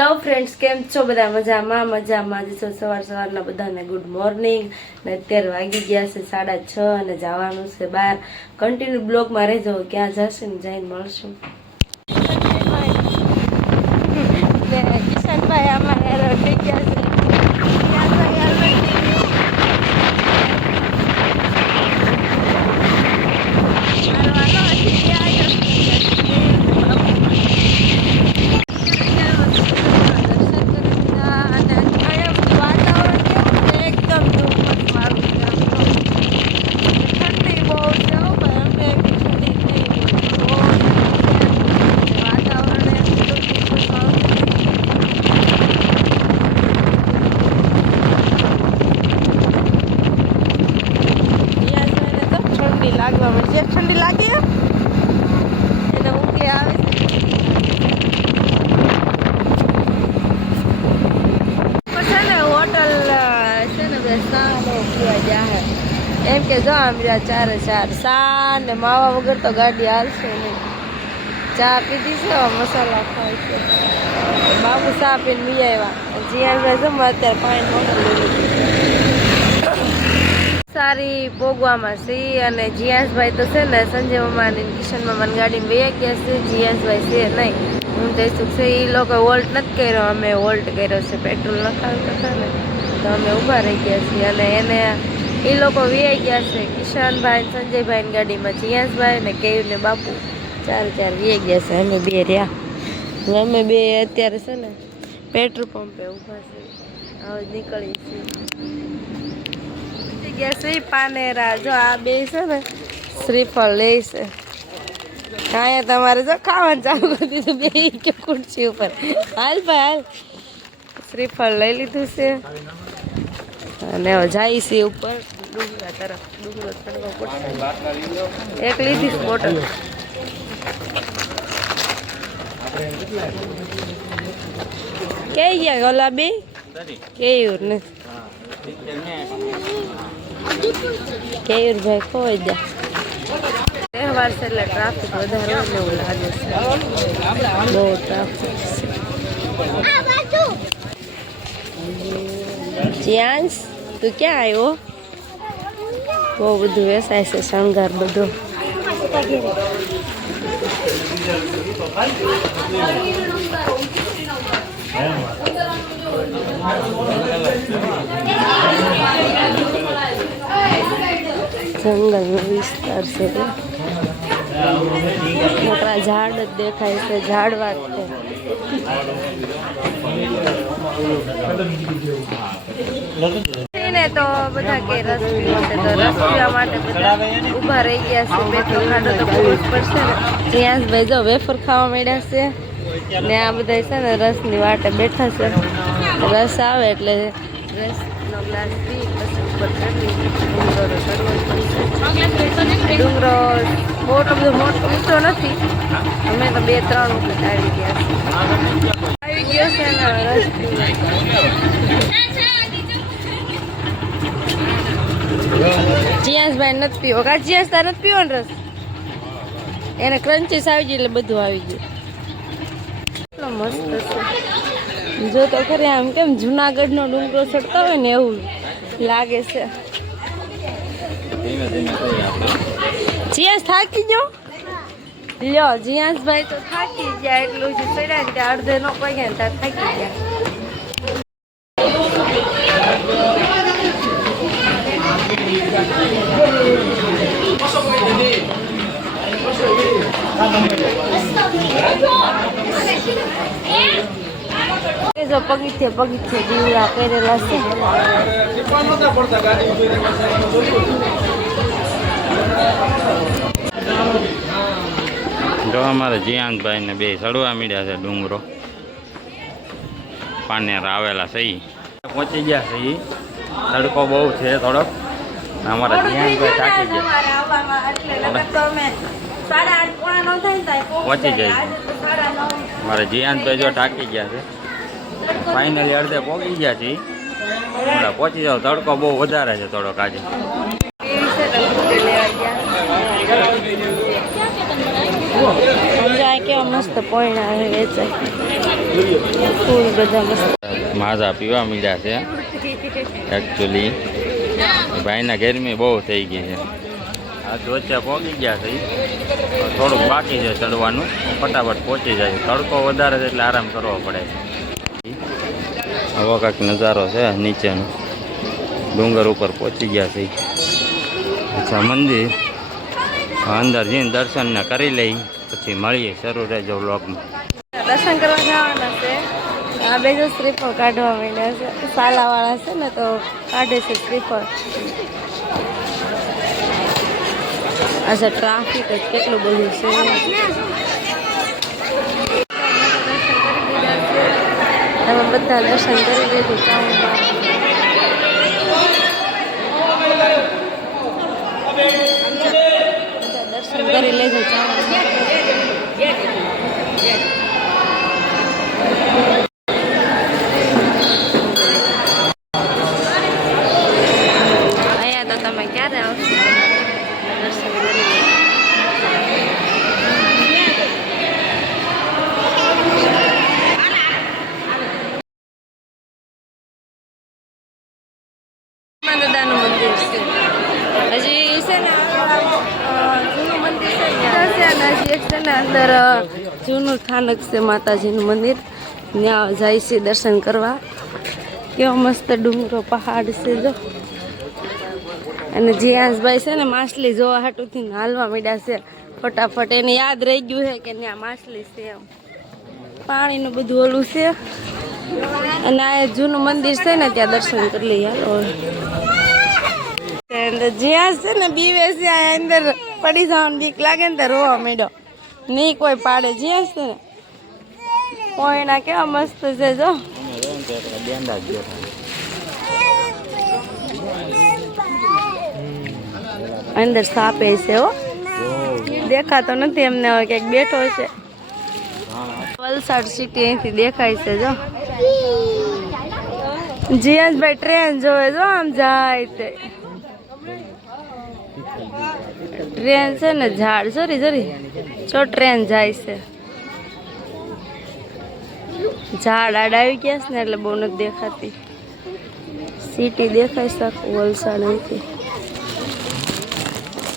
Hello friends, કેમ છો બધા? મજામાં જ છો? સવારના બધાને ગુડ મોર્નિંગ. ને અત્યારે વાગી ગયા છે 6:30 અને જવાનું છે બહાર. કન્ટિન્યુ બ્લોગમાં રહેજો, ક્યાં જશે ને જઈને મળશું. કિશનભાઈ અમારે રોટી ગયા છે. ઠંડી લાગી એને ઊંઘી આવે છે ને હોટલ છે ને બે સાનો પીવા ગયા એમ કે જો આમ રહ્યા 4 સા ને માવા વગર તો ગાડી હાલશે નહીં. ચા પીધી છે, મસાલા ખાય છે. બાબુ ચા પીને મી આવ્યા. જીયાભાઈ જમવા અત્યારે પાણી હોટલ સારી પોગવામાં છે. અને જીયાસભાઈ તો છે ને સંજય મામાની કિશન મામાની ગાડીમાં બે ગયા છે. જીયાસભાઈ છે નહીં, હું તો સુખ છે. એ લોકો વોલ્ટ નથી કર્યો, અમે વોલ્ટ કર્યો છે. પેટ્રોલ નખાવતા હતા ને તો અમે ઊભા રહી ગયા છીએ. અને એને એ લોકો વીઆઈ ગયા છે. કિશનભાઈ સંજયભાઈની ગાડીમાં જીયાસભાઈ ને કેયુ ને બાપુ 4 વીઆઈ ગયા છે. અમે બે રહ્યા. અમે બે અત્યારે છે ને પેટ્રોલ પંપે ઊભા છે. હવે નીકળી છીએ પાનેરા. જો આ બે છે ને શ્રીફળ લે છે. અહીંયા તમારે જો ખાવાનું ચાલુ કરી દીધું બે કે ખુરશી ઉપર. હાલ ભાઈ હાલ. શ્રીફળ લઈ લીધું છે અને હવે જાય છે ઉપર ડુંગરા તરફ. ડુંગરો ચડવા પડશે. એક લીધી બોટલ. કે ગયા ગોલા બે કેયું ને કેયુરભાઈ ખોઈ જાય. તહેવાર છે એટલે ટ્રાફિક વધારે હોય ને એવું લાગે છે. બહુ ટ્રાફિક છે. જ્યાંશ તું ક્યાં આવ્યો? બહુ બધું વેચાય છે, શણગાર બધો. જંગલનો વિસ્તાર છે. મોટા ઝાડ જ દેખાય છે. ઝાડવા ને તો બધા કે રસ પીવો છે, તો રસ પીવા માટે બધા ઊભા રહી ગયા છે. પેટ્રોલ ખાડો તો બહુ જ પડશે ને. જ્યાં ભાઈ જો વેફર ખાવા માંડ્યા છે ને આ બધા છે ને રસની વાટે બેઠા છે. રસ આવે એટલે રસનો ગ્લાસ પી પછી ઉપર ચડવી. ડુંગરો મોટો બધો મોટો ઊંચો નથી. અમે તો 2-3 વખત આવી ગયા છે. આવી ગયો છે ને રસ જીયાસભાઈ નથી પીવો. કા જીયાસ તાર નથી પીવો ને રસ? એને ક્રંચીસ આવી ગયું એટલે બધું આવી ગયું. એટલો મસ્ત છે. જો તો ખરે આમ કેમ જુનાગઢનો ડુંગરો ચડતા હોય ને એવું લાગે છે. જીયાસ થાકી ગયો? લ્યો જીયાસભાઈ તો થાકી ગયા. એટલું જ ચડ્યા કે અડધે નો પગ્યા ત્યાં થાકી ગયા. જો પગથિયે દીવડા પહેરેલા છે. જો અમારે જીયાંતભાઈ ને બે ચડવા મળ્યા છે ડુંગરો. પાનેરા આવેલા છે. પહોંચી ગયા છે. તડકો બહુ છે થોડોક. અમારા જીયાંતભાઈ થાકી ગયા. પહોંચી જાય. મારે જીયાંતભાઈ જો થાકી ગયા છે. ફાઇનલી અડધે પહોંચી ગયા છે. પહોંચી જાવ. તડકો બહુ વધારે છે થોડોક આજે. કેવા મસ્ત પોઈન્ટ આવે વેચાય. ફૂલ બધા મસ્ત. માઝા પીવા મળ્યા છે એકચ્યુઅલી ભાઈના ગરમી બહુ થઈ ગઈ છે. આ વચ્ચે પહોંચી ગયા છે થોડુંક બાકી છે ચડવાનું ફટાફટ પહોંચી જાય. તડકો વધારે છે એટલે આરામ કરવો પડે. આવો કાંઈક નજારો છે નીચેનો ડુંગર ઉપર પહોંચી ગયા છે. અચ્છા મંદિર અંદર જઈને દર્શનને કરી લઈ પછી મળીએ. શરૂ રહેજો વ્લોગમાં. દર્શન કરવા જવાના છે. આ બે જો શ્રીફળ કાઢવા માંડ્યા છે. સાલાવાળા છે ને તો કાઢે છે શ્રીફળ. અચ્છા ટ્રાફિક જ કેટલું બધું છે. તમે બધા દર્શન કરી લેજો. દર્શન કરી લેજો. અહીંયા તો તમે ક્યારે આવશો? દર્શન કરી લેજો. દાદાનું મંદિર છે. હજી છે ને જૂનું મંદિર છે ને હજી એક છે ને અંદર જૂનું સ્થાનક છે માતાજીનું મંદિર. ત્યાં જાય છે દર્શન કરવા. કેવો મસ્ત ડુંગરો પહાડ છે જો. અને જીયાંશભાઈ છે ને માછલી જોવા હાટુથી હાલવા માંડ્યા છે ફટાફટ. એને યાદ રહી ગયું છે કે ત્યાં માછલી છે એમ. પાણીનું બધું ઓલું છે. અને આ જૂનું મંદિર છે ને ત્યાં દર્શન કરી લઈએ. હાલો જ્યાં છે ને બીવે છે અંદર પડી જવાનું બીક લાગે ને તો રોવા માંડ્યો. નહીં કોઈ પાડે. જ્યાં છે ને કોઈના કેવા મસ્ત છે જો. અંદર સાપે છે હો. દેખાતો નથી એમને. હવે ક્યાંક બેઠો છે. વલસાડ સિટી અહીંથી દેખાય છે જો. જીયાસભાઈ ટ્રેન જોવે જો. આમ જાય તે ટ્રેન છે ને ઝાડ જરી જો ટ્રેન જાય છે. ઝાડ આડ આવી ગયા છે ને એટલે બહુ નથી દેખાતી. સિટી દેખાય છે વલસાડ અહીંથી.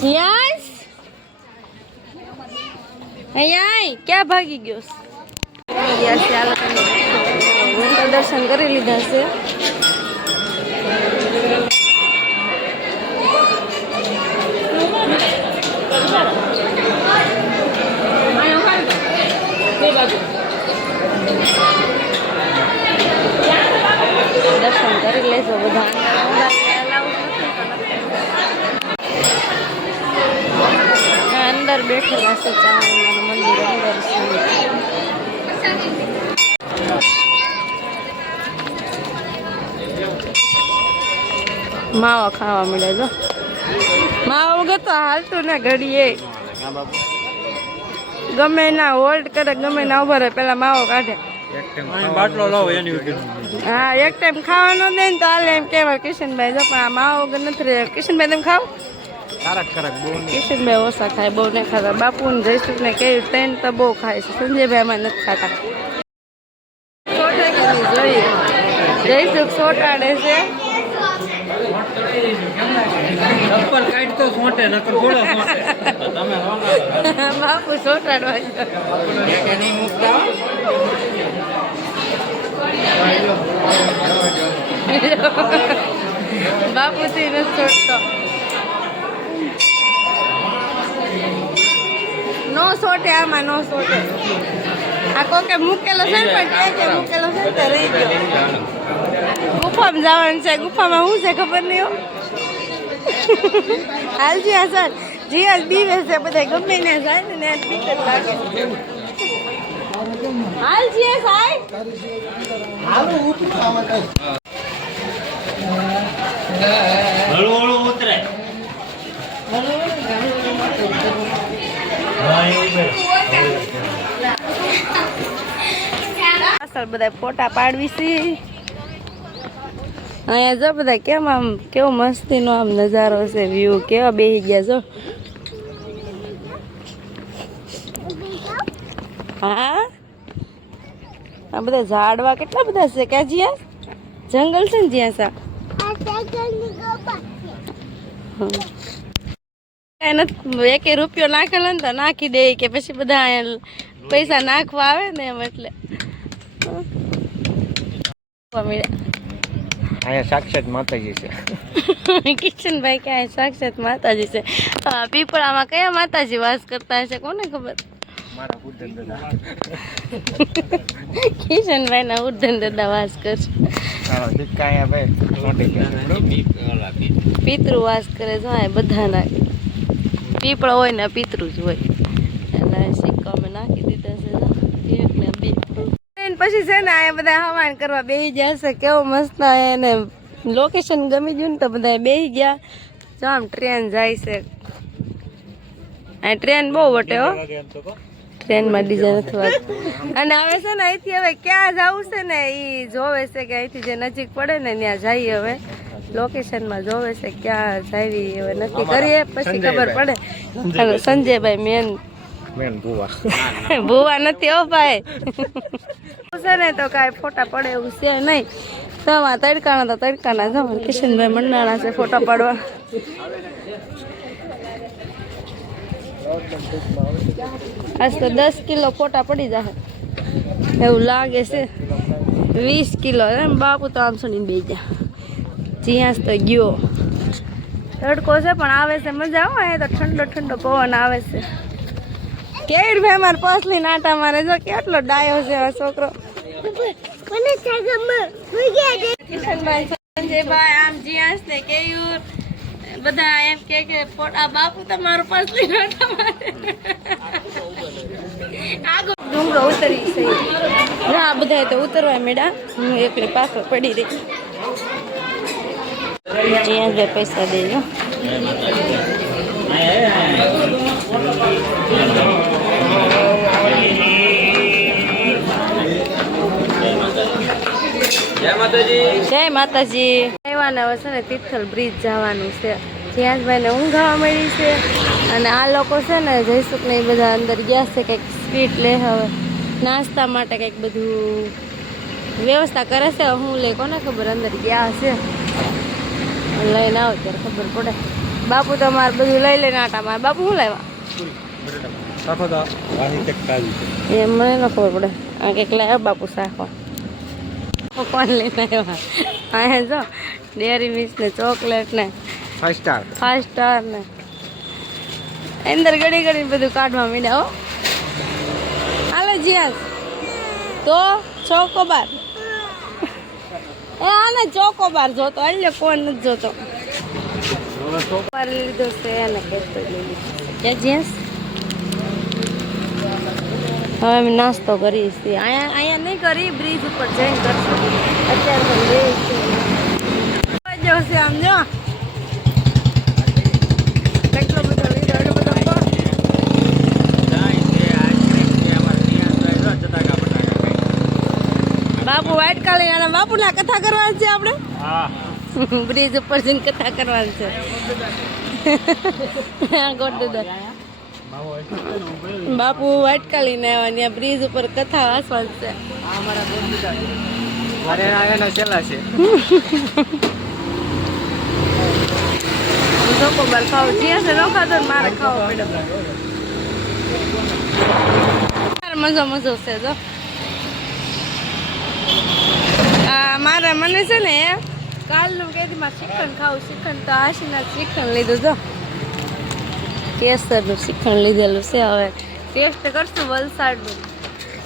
જીયાસ અહીંયા ક્યાં ભાગી ગયો? દર્શન કરી લીધા છે. દર્શન કરી લેજો બધા. અંદર બેઠેલા છે ચાવડાનું મંદિર અંદર છે. માવા ખાવા મળે જો. માવા વગર તો હાલતું ને ઘડીએ. ગમે ના હોલ્ડ કરે ગમે ના ઉભા રહે પેલા માવો કાઢે. હા એક ટાઈમ ખાવાનો દે ને તો હાલે એમ કેવાય કિશનભાઈ જો. પણ આ માવો વગર નથી રહે. કિશનભાઈ તમે ખાવ? કિશનભાઈ ઓછા ખાય બહુ નહીં ખાતા. બાપુ ને જયસુખ ને કેવી ત્રણ તો બહુ ખાય છે. સંજયભાઈ આમાં નથી ખાતા. જોઈએ જયસુખ સોટાડે છે. બાપુ સોટાડવા બાપુ થી નથી છોડતો. નો સોટે આમાં નો સોટે. આ કોકે મૂકેલો છે ને પણ કે મૂકેલો છે ને રહી ગયો. ગુફામાં જવાનું છે. ગુફામાં શું છે ખબર નહીં હો. હાલજી આ સર જીયાસ બીવે છે બધા. ગમે ને જાય ને બીક જ લાગે. હાલ જીયાસ હાય. હળવું ઉતરે. બધા ફોટા પાડવી છે. અહીંયા જો બધા કેમ આમ કેવો મસ્તીનો આમ નજારો છે. વ્યૂ કેવા બેસી ગયા જો. હા આ બધા ઝાડવા કેટલા બધા છે કે જ્યાં જંગલ છે ને જ્યાં સા એક રૂપિયો નાખેલો ને તો નાખી દે કે પછી બધા પૈસા નાખવા આવે ને એમ એટલે અહીંયા સાક્ષાત માતાજી છે. કિશનભાઈ ક્યાં સાક્ષાત માતાજી છે. પીપળામાં કયા માતાજી વાસ કરતા હશે કોને ખબર. મારા ઉદ્ધન દાદા. કિશનભાઈ ના ઉદ્ધન દાદા વાસ કરશે. પિતૃ વાસ કરે છે બધાના. પીપળો હોય ને પિતૃ જ હોય એટલે સિક્કો અમે નાખી દીધા છે એક ને બે. પછી છે ને આ બધા હવાન કરવા બેસી જશે. કેવું મસ્ત એને લોકેશન ગમી ગયું ને તો બધા બેસી ગયા. જો આમ ટ્રેન જાય છે. આ ટ્રેન બહુ વટે હો. ટ્રેનમાં ડીઝલ નથી વાગતું. અને હવે છે ને અહીંથી હવે ક્યાં જવું છે ને એ જોવે છે કે અહીંથી જે નજીક પડે ને ત્યાં જઈએ. હવે લોકેશનમાં જોવે છે ક્યાં જાવી હવે નક્કી કરીએ પછી ખબર પડે. અને સંજયભાઈ મેન ભૂવા નથી હો ભાઈ. છે ને તો કાંઈ ફોટા પડે એવું છે નહીં. તમારા તડકાના તો તડકાના જવા. કિશનભાઈ મંડાણા છે ફોટા પાડવા. આજ તો 10 કિલો ફોટા પડી જશે એવું લાગે છે. 20 કિલો એમ. બાપુ તો આમ સુની બે જા જ્યાં તો ગયો. તડકો છે પણ આવે છે મજા આવે. તો ઠંડો ઠંડો પવન આવે છે. કેવી ભાઈ મારે પસલી નાટા મારે જો કેટલો ડાયો છે આ છોકરો. કિશનભાઈ સંજયભાઈ આમ જ્યાં ને કેયુર બધા એમ કે ફોટા બાપુ તમારો પસલી નાટા મારે. આગળ ડુંગરો ઉતરી છે. હા બધા તો ઉતરવા મેળા. હું એકલી પાછળ પડી રહી. જ્યાં બે પૈસા દેજો. જય માતાજી. આવ્યા હવે છે ને તિથલ બ્રિજ જવાનું છે. જ્યાંભાઈને ઊંઘ આવવા મળી છે. અને આ લોકો છે ને જયસુખ ને એ બધા અંદર ગયા છે. કંઈક સ્વીટ લે હવે નાસ્તા માટે કંઈક બધું વ્યવસ્થા કરે છે. હું લે કોને ખબર અંદર ગયા છે. લઈને આવો ત્યારે ખબર પડે. બાપુ તો મારે બધું લઈ લઈને આટા મારે. બાપુ શું લાવ્યા એમ મને ન ખબર પડે. આ કંઈક લાવ્યા બાપુ શાખવા. કોણ લઈને આવ્યા અહીંયા જો ડેરી મિલ્ક ને ચોકલેટ ને 5 સ્ટાર ને અંદર ઘડી ઘડી બધું કાઢવા માંડ્યા હો. હાલો જીયાસ તો ચોકોબાર આને ચોકોબાર જોતો. એટલે કોણ નથી જોતો. ચોકોબાર લીધો છે અને કેસર લીધો છે. જીયાસ હવે અમે નાસ્તો કરીએ છીએ. અહીંયા નહીં કરી બ્રિજ ઉપર જઈને કરશું. અત્યારે તો લે છે આમ જો કેટલો બધો લીધો. એટલે બધો બાપુ વાઇટ કાળી અને બાપુના કથા કરવાની છે આપણે. બ્રિજ ઉપર જઈને કથા કરવાની છે. બાપુ વાટકાલી ને આવ્યા ત્યાં બ્રિજ ઉપર કથા વાંચવાની છે. ચોકોબાર ખાવ જ્યાં છે ન ખાતો મારે ખાવો પડે. મજો મજો છે જો. મારે મને છે ને કાલનું કીધું મારે શ્રીખંડ ખાવું. શ્રીખંડ તો આશીના શ્રીખંડ લીધું જો. કેસરનું શ્રીખંડ લીધેલું છે. હવે ટેસ્ટ કરશું વલસાડનું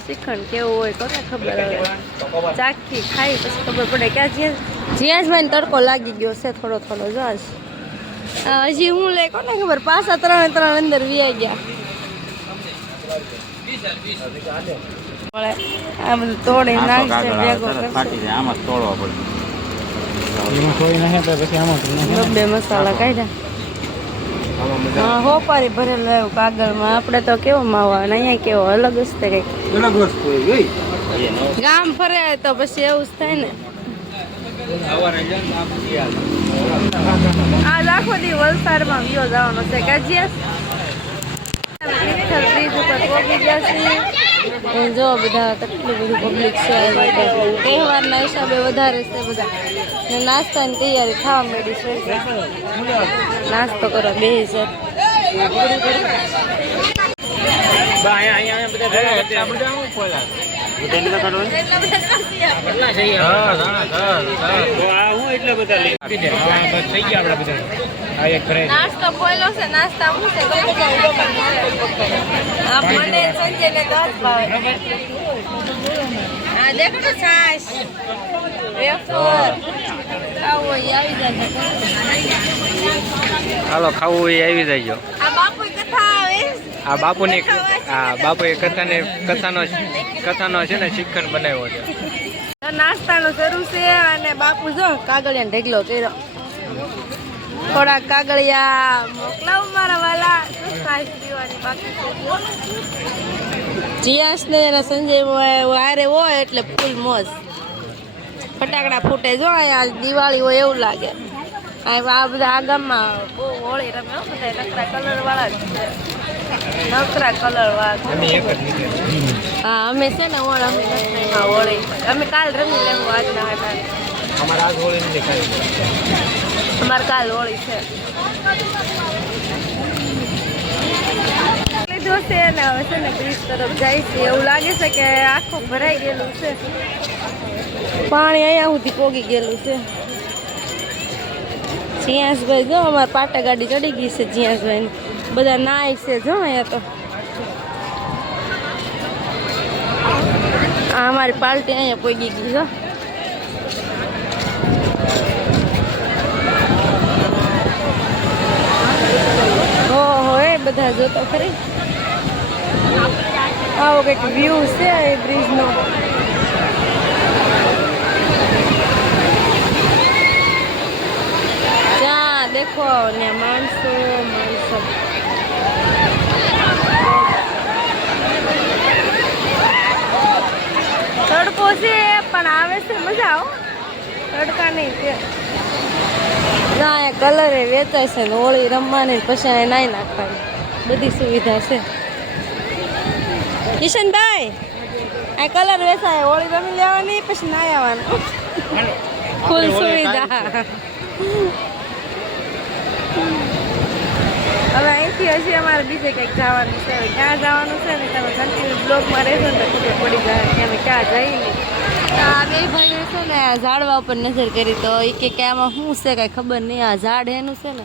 શ્રીખંડ કેવું હોય કોને ખબર. હવે ચાખી ખાઈ પછી ખબર પડે કે જ્યાં ભાઈને તડકો લાગી ગયો છે થોડો થોડો જો. હજી હું લે કોને ખબર પાછા 3 અંદર વી ગયા. આ બધું તોડી નાખશે ભેગો બે મસાલા કાઢ્યા. હા હોપારી ભરેલું એવું કાગળમાં. આપણે તો કેવો માવો અને અહીંયા કેવો અલગ જ થાય. કંઈક ગામ ફરે તો પછી એવું જ થાય ને. આજ આખો દી વલસાડમાં વિયો જવાનો છે. કાજિયા બ્રિજ ઉપર પહોંચી ગયા છીએ. એ જો બધા કેટલું બધું પબ્લિક છે તહેવારના હિસાબે વધારે છે બધા ને નાસ્તાની તૈયારી થવા માંડી છે નાસ્તો કરો બે છે નાસ્તો બોલો છે નાસ્તા હું છે આ મને સંજય ને 10 ભાવે આ દેખો તો છાશ વેફર ખાવો ઈ આવી જાય હાલો ખાવું એ આવી જાય. આ બાપુ કથા આવે આ બાપુની બાપુએ કથાનો છે ને શિખંડ બનાવ્યો છે. નાસ્તાનો શરૂ છે અને બાપુ જો કાગળિયાનો ઢગલો કર્યો થોડા કાગળિયા મોકલાવ મારા વાલા છાશ પીવાની બાકી જીયાસ ને એના સંજય વારે હોય એટલે ફૂલ મોજ ફટાકડા ફૂટે જો આ દિવાળી હોય એવું લાગે આ બધા આ ગામમાં બહુ હોળી રમે હો બધા નકરા કલર વાળા જ છે નકરા કલર વાળા હા અમે છે ને અમે હોળી અમે કાલ રમી લેવું આજના હતા અમારે કાલ હોળી છે લીધો છે ને હવે છે ને બ્રિજ તરફ જાય છે એવું લાગે છે કે આખું ભરાઈ ગયેલું છે પાણી અહીંયા સુધી પોગી ગયેલું છે જીયાસભાઈ જો અમારે પાટા ગાડી ચડી ગઈ છે જીયાસભાઈ બધા નાય છે જો અહીંયા તો આ અમારી પાર્ટી અહીંયા પોગી ગઈ જો ઓહો એ બધા જોતો ખરી આવો કંઈક વ્યૂ છે એ બ્રિજનો ત્યાં દેખો ને માણસો તડકો છે પણ આવે છે મજા આવો તડકા નહીં છે અહીંયા કલર એ વેચાય છે ને હોળી રમવાની પછી અહીંયા નાઈ નાખવાની બધી સુવિધા છે કિશનભાઈ આ કલર વેચાય હોળી રમી લેવાની પછી નાઈ આવવાનું ફૂલ સુવિધા હવે અહીંથી હજી અમારે બીજે કંઈક જવાનું છે ક્યાં જવાનું છે ને તમે કન્ટિન્યુ બ્લોગમાં રહેશો ને તો ખબર પડી જાય કે અમે ક્યાં જઈએ આ બે ભાઈઓ છે ને આ ઝાડવા ઉપર નજર કરી તો એ કે આમાં શું છે કાંઈ ખબર નહીં આ ઝાડ એનું છે ને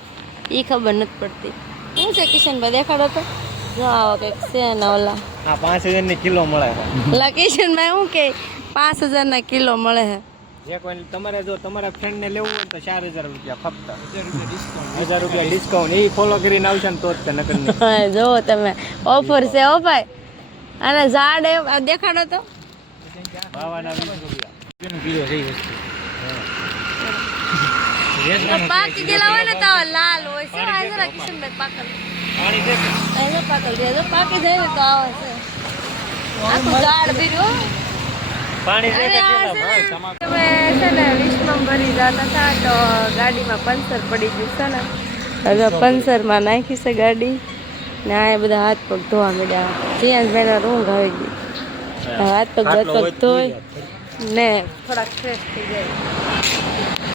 એ ખબર નથી પડતી શું છે કિશનભાઈ દેખાડો તો જો આવો કંઈક છે ને ઓલા 5000 કિલો મળે છે. ઓલા કિશનભાઈ શું કે 5000 કિલો મળે છે જે કોઈ તમારે જો તમારા ફ્રેન્ડને લેવું હોય તો 4000 રૂપિયા ફક્ત 1000 રૂપિયા ડિસ્કાઉન્ટ એ ફોલો કરીને આવશે ને તો જ તે નકર નહીં. હા જો તમે ઓફર છે ઓ ભાઈ અને ઝાડ દેખાડો તો ભાવાના 20 રૂપિયા કિલો છે એ વસ્તુ. પાકી ગયેલા હોય ને તો લાલ હોય છે આ જરા કિશનભાઈ પાકલ પાણી દે અહીંયા પાકલ દે જો પાકી જાય ને તો આવે છે આખું ઝાડ ભર્યું પાણી દે કે અરે કેલા ભાઈ અમે છે ને વિશ્વમાં ભરી જતા હતા તો ગાડીમાં પંચર પડી ગયું છે ને હવે પંચરમાં નાખી છે ગાડી ને આ બધા હાથ પગ ધોવા માંડ્યા જીયાસભાઈના ઊંઘ આવી ગઈ હાથ પગ ધોઈ ને થોડાક ફ્રેશ થઈ જાય